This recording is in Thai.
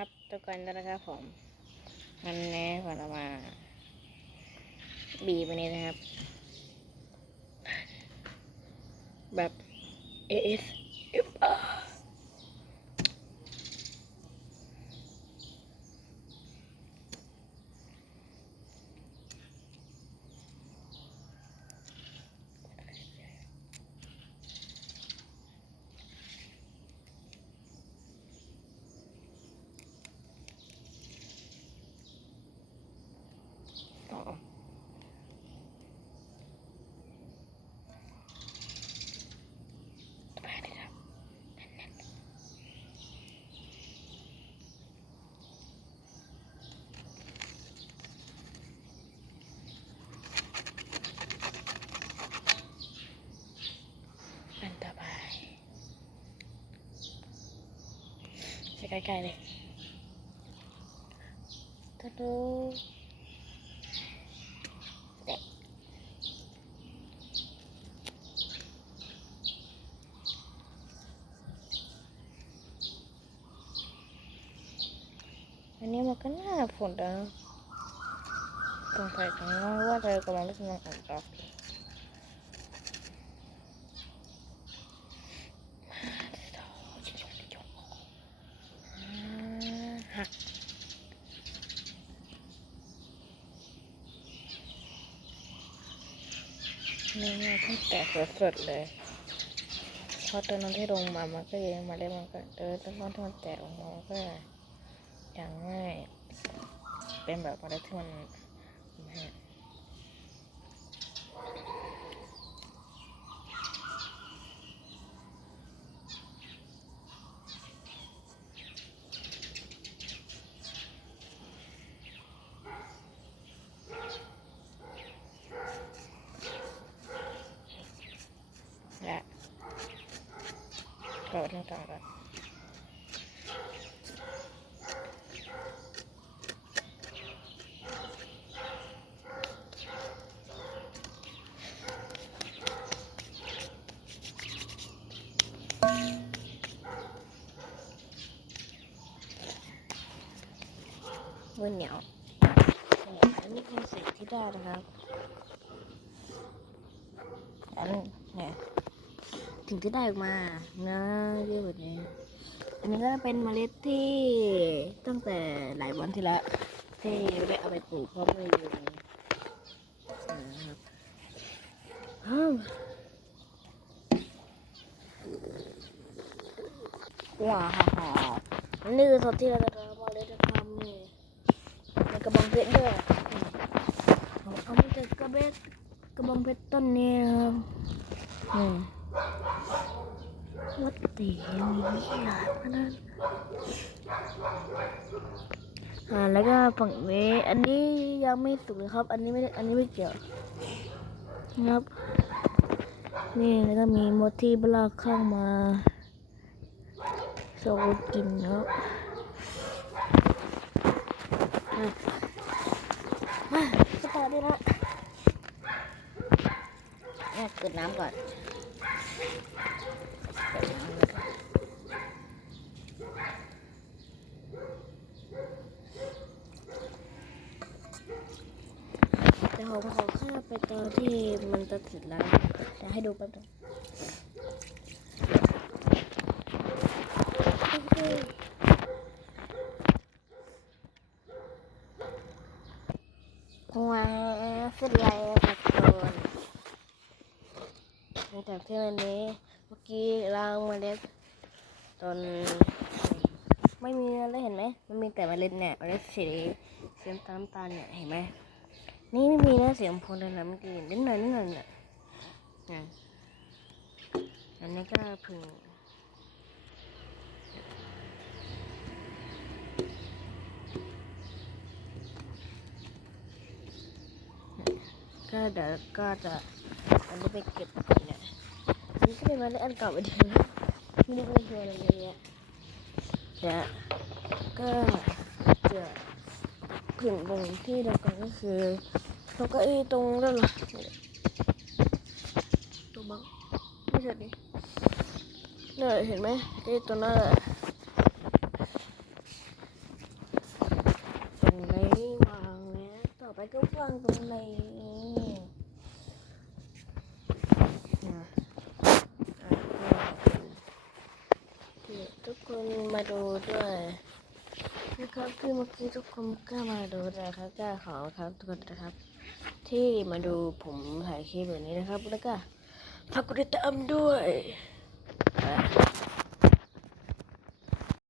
ครับทุกคนนะครับผมวันนี้ผมจะมาบีบอันนี้นะครับ แบบ AS อ๋อไปเลยครับอันต่อไปไป ใกล้ๆเลยตะดูเด็กอันนี้มันก็น่าฝนนะสงสัยจังว่าเรากำลังเล่นมันอ่านออกอยู่หั เนื้อที่แตกสดๆเลยเพราะตอนนั้นที่ลงมา มันก็ยังมาได้มันก็เออตอนนั้นที่มันแตกออกมาก็อย่างง่าย เป็นแบบอะไรที่มันนะฮะ ก็ต้องต่างกันเวนเหนียวอันนี้คือสิ่งที่ได้นะครับอันนี้เนี่ย ถึงที่ได้ออกมาเนื้อเยอะแบบนี้อันนี้ก็เป็นเมล็ดที่ตั้งแต่หลายวันที่แล้วที่ได้เอาไปปลูกเพราะไม่อยู่นะครับอ้าวว้าวฮ่าอันนี่คือสดที่เราจะทำเมล็ดจะทำนี่ในกระบองเพชรด้วยเอาเอามาจากกระเบ็ดกระบองเพชรต้นนี้นะครับอืม วัดตีมีหลายขนาดอ่าแล้วก็ฝั่งนี้อันนี้ยังไม่สุกเลยครับ อันนี้ไม่ได้อันนี้ไม่เกี่ยวนะครับ นี่แล้วก็มีมดที่บลากข้างมาโซกินนะครับอะมาสตาร์ทได้ละเนี่ยเกิดน้ำก่อน ผมขอแค่ไปตอนที่มันจะเสร็จแล้วจะให้ดูแป๊บนึงวางเสร็จแล้วครับทุกคนหลังจากที่วันนี้เมื่อกี้เราเมล็ดตอนไม่มีแล้วเห็นไหมมันมีแต่เมล็ดเนี่ยเมล็ดสีสีน้ำตาลเนี่ยเห็นไหม นี่ไม่มีนะเสียงพลเลยนะเมื่อกี้นิดหน่อยนิดหน่อยเนี่ยอันนี้ก็พึ่งก็เดี๋ยวก็จะอันนี้ไปเก็บก่อนเนี่ยนี่ก็เป็นวันอันเก่าไปเดียวนะไม่ได้ไปเจออะไรเยอะแยเดี๋ยวก็จะ ขึ้นตรงที่เดียวกันก็คือเราก็อีตรงนั่นแหละตัวบังไม่ใช่ดิเนี่ยเห็นไหมไอ้ตัวนั้นตรงไหนวางแล้วต่อไปก็วางตรงไหนทุกคนมาดูด้วย นะครับคือเมื่อกี้ทุกคนก็มาดูนะครับก็ขอครับทุกคนนะครับ ที่มาดูผมถ่ายคลิปแบบนี้นะครับ แล้วก็ฝากกดติดตามด้วย